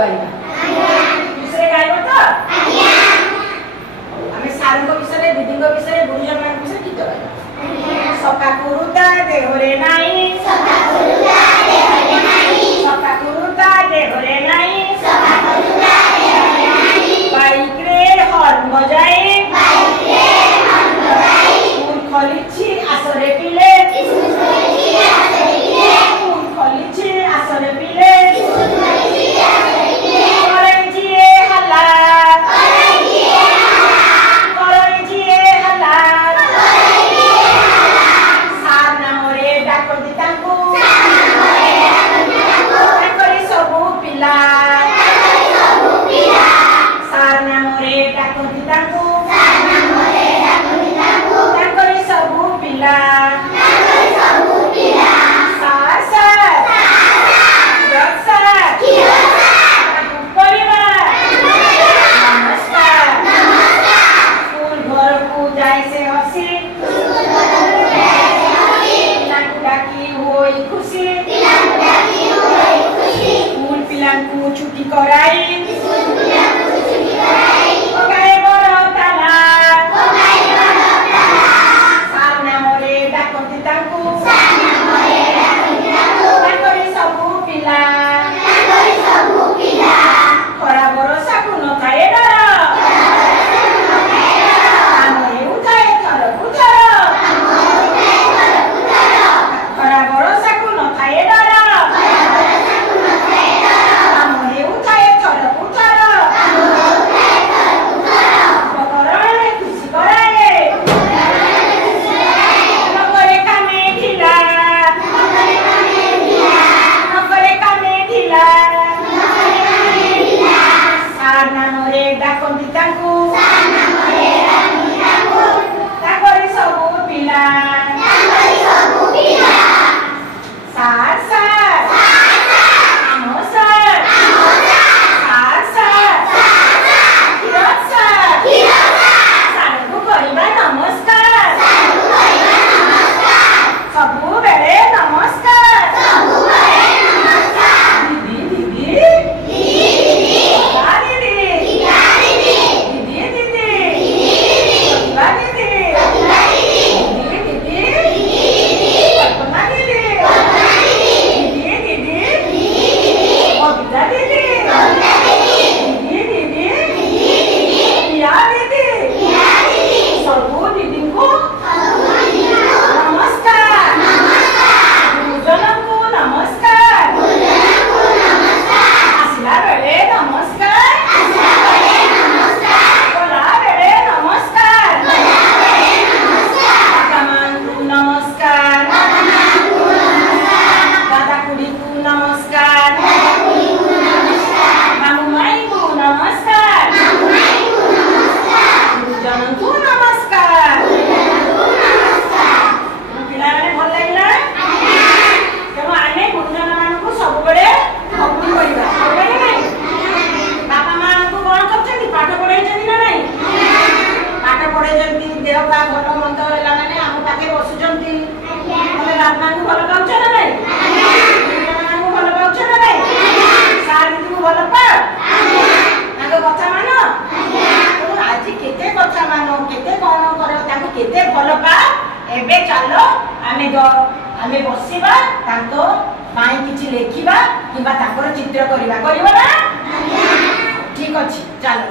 गाइबा विषय गाइबा तो आमे सारंग विषय दीदी विषय गुरुजन मान विषय गीत गाइबा सका कुरुता देहरे नाही सका कुरुता देहरे नाही सका कुरुता देहरे नाही सका कुरुता देहरे नाही बाइक रे हॉर्न बजाए बाइक रे हॉर्न बजाए फूल खलिछि आसरे पिले स्कूल खलिछि आसरे पिले फूल खलिछि आसरे पिले स्कूल खलिछि आसरे पिले करे जिए हल्ला करे जिए हल्ला करे जिए हल्ला करे जिए हल्ला सार नामरे डाकती तांकू सार नामरे डाकती तांकू तांकरी सबु पिला तांकरी सबु पिला सार नामरे डाकती तांकू सार नामरे डाकती तांकू तांकरी सबु पिला तांकरी सबु पिला सार सार सार सार परिवार नमस्कार नमस्कार स्कूल घर को जाए से हसी पिलांकु डाकी होई खुशी स्कूल पिलांकु छुट्टी कराई ओगाए बड़ ताला सार नामरे डाकती तांकु तांकरी सबु पिला खरा भरोसा को नथाए डर आमे उठाए थर पुथर खरा भरोसा को नथाए डर आमे उठाए थर पुथर उपकरण खुशी कराए नगरे कामे ढिला नगरे कामे ढिला सार नामरे डाकती तांकू तांकरी सबु पिला सार सार आमो सार सार सार किरत सार सारंगु करिबा नमस्कार सबु बेले नमस्कार दीदी दीदी दीदी दीदी दीदी प्रतिभा दीदी दीदी कल्पना दीदी दीदी बबीता दीदी दीदी प्रिया दीदी सबु दीदी को नमस्कार गुरुजन को नमस्कार आसिला बेले नमस्कार गला बेले नमस्कार बाबा मानकु नमस्कार दादा कुड़ी को नमस्कार मामू माई को नमस्कार गुरुजन को नमस्कार पिला माने भल लागला तेणु आमे गुरुजन मानकु सब बेले भक्ति करिबा करबे ना बापा मानकु कोन करछन्ती पाठ पढाइछन्ती ना नाही पाठ पढाइछन्ती देह पा भल मंद होला माने हम पाखे बसुछन्ती तमे बापा मानकु भल पाउछ ना नाही गुरुजन मानकु भल पाउछ ना नाही सार दीदी भल पा ताको कथा मानो तेणु आज केते कथा मानो केते कोन करो ताको केते भल पा एबे चलो आमे बसिबा ताको पाई किछि लेखिबा किबा ताकर चित्र करिबा ना ठीक अछि चलो